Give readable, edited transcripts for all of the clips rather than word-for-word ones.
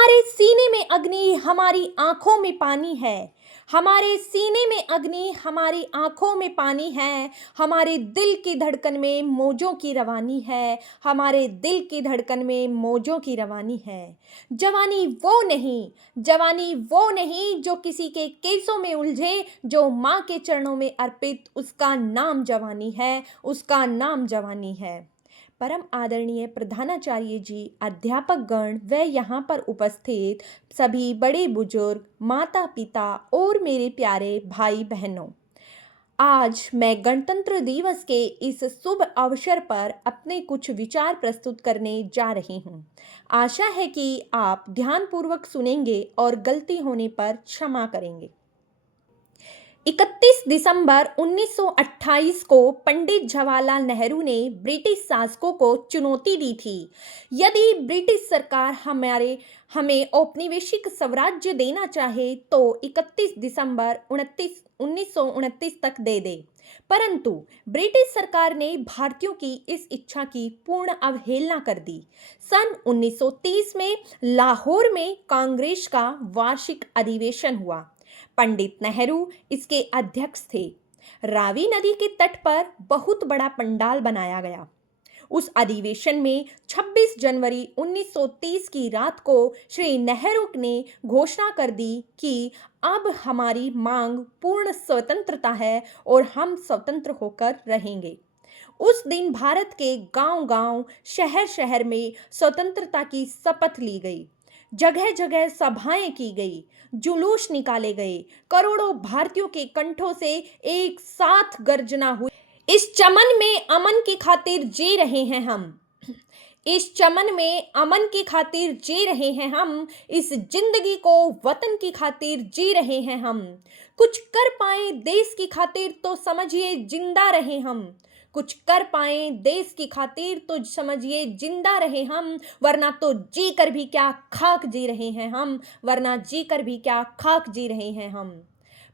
हमारे सीने में अग्नि हमारी आंखों में पानी है। हमारे सीने में अग्नि हमारी आंखों में पानी है। हमारे दिल की धड़कन में मौजों की रवानी है। हमारे दिल की धड़कन में मौजों की रवानी है। जवानी वो नहीं, जवानी वो नहीं जो किसी के केसों में उलझे, जो माँ के चरणों में अर्पित, उसका नाम जवानी है, उसका नाम जवानी है। परम आदरणीय प्रधानाचार्य जी, अध्यापक गण व यहाँ पर उपस्थित सभी बड़े बुजुर्ग, माता पिता और मेरे प्यारे भाई बहनों, आज मैं गणतंत्र दिवस के इस शुभ अवसर पर अपने कुछ विचार प्रस्तुत करने जा रही हूँ। आशा है कि आप ध्यानपूर्वक सुनेंगे और गलती होने पर क्षमा करेंगे। 31 दिसंबर 1928 को पंडित जवाहरलाल नेहरू ने ब्रिटिश शासकों को चुनौती दी थी। यदि ब्रिटिश सरकार हमें औपनिवेशिक स्वराज्य देना चाहे तो 31 दिसंबर 1929 तक दे दे। परंतु ब्रिटिश सरकार ने भारतीयों की इस इच्छा की पूर्ण अवहेलना कर दी। सन 1930 में लाहौर में कांग्रेस का वार्षिक अधिवेशन हुआ। पंडित नेहरू इसके अध्यक्ष थे। रावी नदी के तट पर बहुत बड़ा पंडाल बनाया गया। उस अधिवेशन में 26 जनवरी 1930 की रात को श्री नेहरू ने घोषणा कर दी कि अब हमारी मांग पूर्ण स्वतंत्रता है और हम स्वतंत्र होकर रहेंगे। उस दिन भारत के गांव-गांव, शहर-शहर में स्वतंत्रता की शपथ ली गई। जगह जगह सभाएं की गई, जुलूस निकाले गए, करोड़ों भारतीयों के कंठों से एक साथ गर्जना हुई, इस चमन में अमन की खातिर जी रहे हैं हम। इस चमन में अमन की खातिर जी रहे हैं हम। इस जिंदगी को वतन की खातिर जी रहे हैं हम। कुछ कर पाए देश की खातिर तो समझिए जिंदा रहे हम। कुछ कर पाए देश की खातिर तो समझिए जिंदा रहे हम, वरना तो जी कर भी क्या खाक जी रहे हैं हम, वरना जी कर भी क्या खाक जी रहे हैं हम।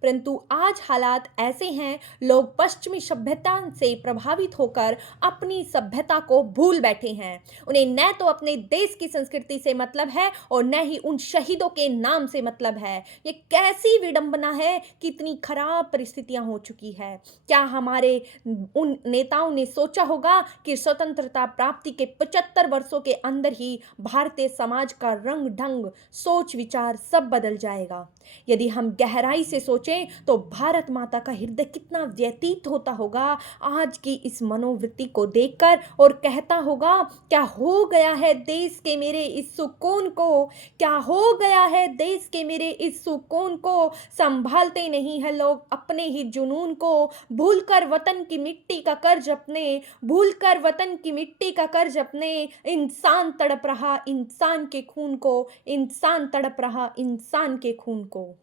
परंतु आज हालात ऐसे हैं, लोग पश्चिमी सभ्यता से प्रभावित होकर अपनी सभ्यता को भूल बैठे हैं। उन्हें न तो अपने देश की संस्कृति से मतलब है और न ही उन शहीदों के नाम से मतलब है। ये कैसी विडंबना है, कितनी खराब परिस्थितियां हो चुकी है। क्या हमारे उन नेताओं ने सोचा होगा कि स्वतंत्रता प्राप्ति के 75 वर्षों के अंदर ही भारतीय समाज का रंग ढंग, सोच विचार सब बदल जाएगा? यदि हम गहराई से सोचें तो भारत माता का हृदय कितना व्यतीत होता होगा आज की इस मनोवृत्ति को देखकर, और कहता होगा, क्या हो गया है देश के मेरे इस सुकून को, क्या हो गया है देश के मेरे इस सुकून को। संभालते नहीं है लोग अपने ही जुनून को, भूलकर वतन की मिट्टी का कर्ज अपने, भूलकर वतन की मिट्टी का कर्ज अपने। इंसान तड़प रहा इंसान के खून को, इंसान तड़प रहा इंसान के खून को।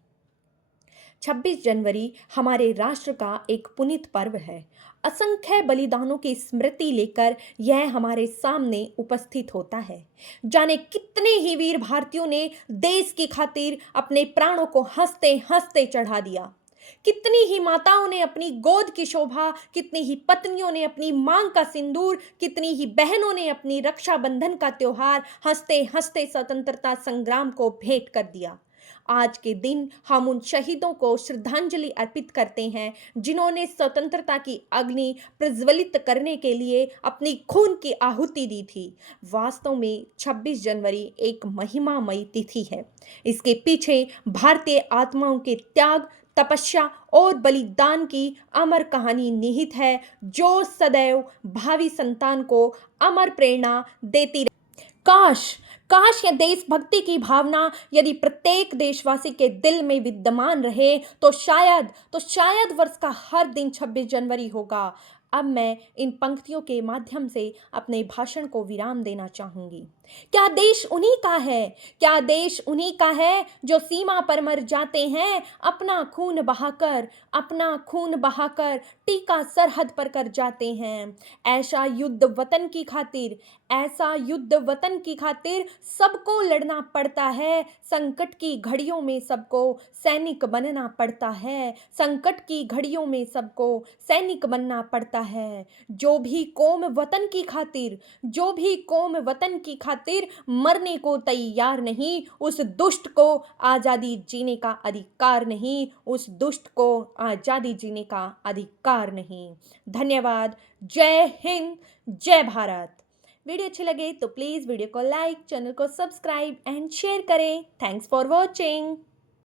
26 जनवरी हमारे राष्ट्र का एक पुनीत पर्व है। असंख्य बलिदानों की स्मृति लेकर यह हमारे सामने उपस्थित होता है। जाने कितने ही वीर भारतीयों ने देश की खातिर अपने प्राणों को हंसते हंसते चढ़ा दिया। कितनी ही माताओं ने अपनी गोद की शोभा, कितनी ही पत्नियों ने अपनी मांग का सिंदूर, कितनी ही बहनों ने अपनी रक्षाबंधन का त्योहार हंसते हंसते स्वतंत्रता संग्राम को भेंट कर दिया। आज के दिन हम उन शहीदों को श्रद्धांजलि अर्पित करते हैं जिन्होंने स्वतंत्रता की अग्नि प्रज्वलित करने के लिए अपनी खून की आहुति दी थी। वास्तव में 26 जनवरी एक महिमामयी तिथि है। इसके पीछे भारतीय आत्माओं के त्याग, तपस्या और बलिदान की अमर कहानी निहित है, जो सदैव भावी संतान को अमर प्रेरणा देती। काश काश यह देशभक्ति की भावना यदि प्रत्येक देशवासी के दिल में विद्यमान रहे तो शायद वर्ष का हर दिन 26 जनवरी होगा। अब मैं इन पंक्तियों के माध्यम से अपने भाषण को विराम देना चाहूंगी। क्या देश उन्हीं का है, क्या देश उन्हीं का है जो सीमा पर मर जाते हैं अपना खून बहाकर, अपना खून बहाकर टीका सरहद पर कर जाते हैं। ऐसा युद्ध वतन की खातिर, ऐसा युद्ध वतन की खातिर सबको लड़ना पड़ता है। संकट की घड़ियों में सबको सैनिक बनना पड़ता है। संकट की घड़ियों में सबको सैनिक बनना पड़ता है। जो भी कौम वतन की खातिर, जो भी कौम वतन की खातिर खातिर मरने को तैयार नहीं, उस दुष्ट को आज़ादी जीने का अधिकार नहीं, उस दुष्ट को आज़ादी जीने का अधिकार नहीं। धन्यवाद। जय हिंद, जय भारत। वीडियो अच्छे लगे तो प्लीज़ वीडियो को लाइक, चैनल को सब्सक्राइब एंड शेयर करें। Thanks for watching.